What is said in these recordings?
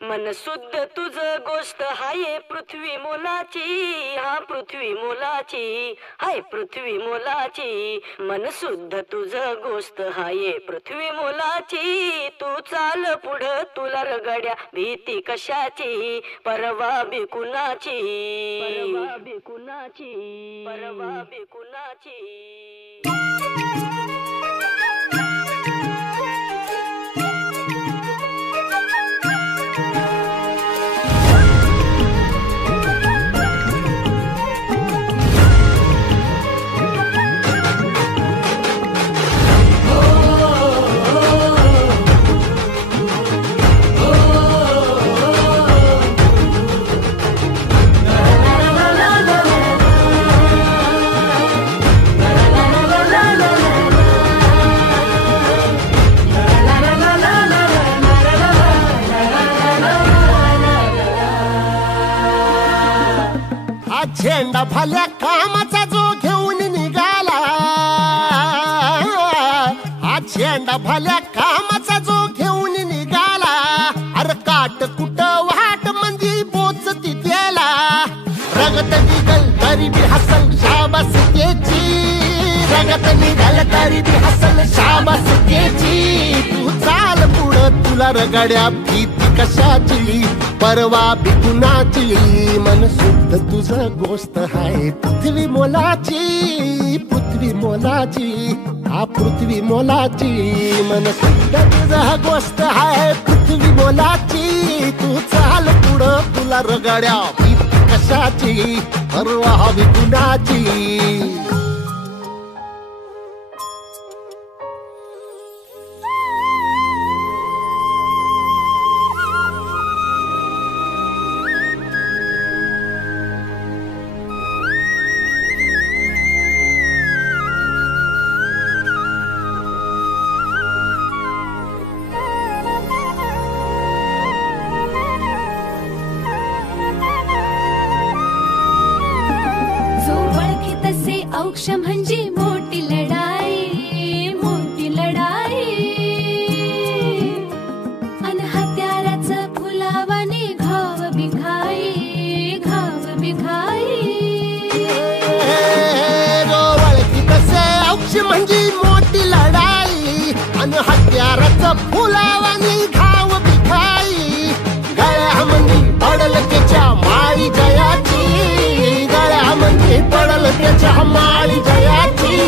मन शुद्ध तुझ गोष्ट हाय पृथ्वी मोलाची, हा पृथ्वी मोलाची, हाय पृथ्वी मोलाची. मन शुद्ध तुझ गोष्ट हाय पृथ्वी मोलाची. तू चाल पुढं तुला रगड्या भीती कशाची, परवा बी कुणाची, परवा बी कुणाची, परवा बी कुणाची. झेंडा भल्या कामाचा जो घेऊन निघाला, हा झेंडा भल्या कामाचा जो घेऊन निघाला. अरे काट कुट वाट मंदी बोचती त्याला, रगत निघल तरी बी हसल शाबास त्याची, रगत निघल तरी बी हसल शाबास त्याची. तू चाल पुढं तुला रगड्या भीती कशाची, परवा बी कुणाची. मन शुद्ध तुझं गोष्ट हाय पृथ्वी मोलाची, पृथ्वी मोलाची, हा पृथ्वी मोलाची. मन शुद्ध तुझं गोष्ट हाय पृथ्वी मोलाची. तू चाल पुढं तुला रगड्या भीती कशाची, परवा बी कुणाची. औक्ष म्हणजे मोठी लढाई, मोठी लढाई. अन हत्याराचं फुलावाने घाव बिखाई, घाव बिखाई. ओळखी तसे औक्ष म्हणजे मोठी लढाई, अन हत्याराचं फुलावाने घाव बिखाई. गळ्यामध्ये पडल त्याच्या माळी जयाची, गळ्यामध्ये पडल त्याच्या माळी जयाची.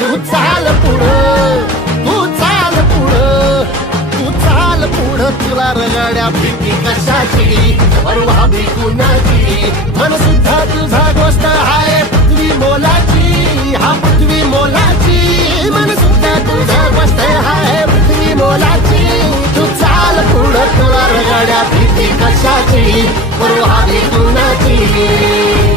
तू चाल पुढं, तू चाल पुढं, तू चाल पुढं तुला रगड्या भीती कशाची, परवा बी कुणाची. मन सुद्धा तुझा गोष्ट हाय पृथ्वी मोलाची, हा पृथ्वी मोलाची. मन सुद्धा तुझा गोष्ट हाय पृथ्वी मोलाची. तू चाल पुढं तुला रगड्या भीती कशाची, परवा बी कुणाची.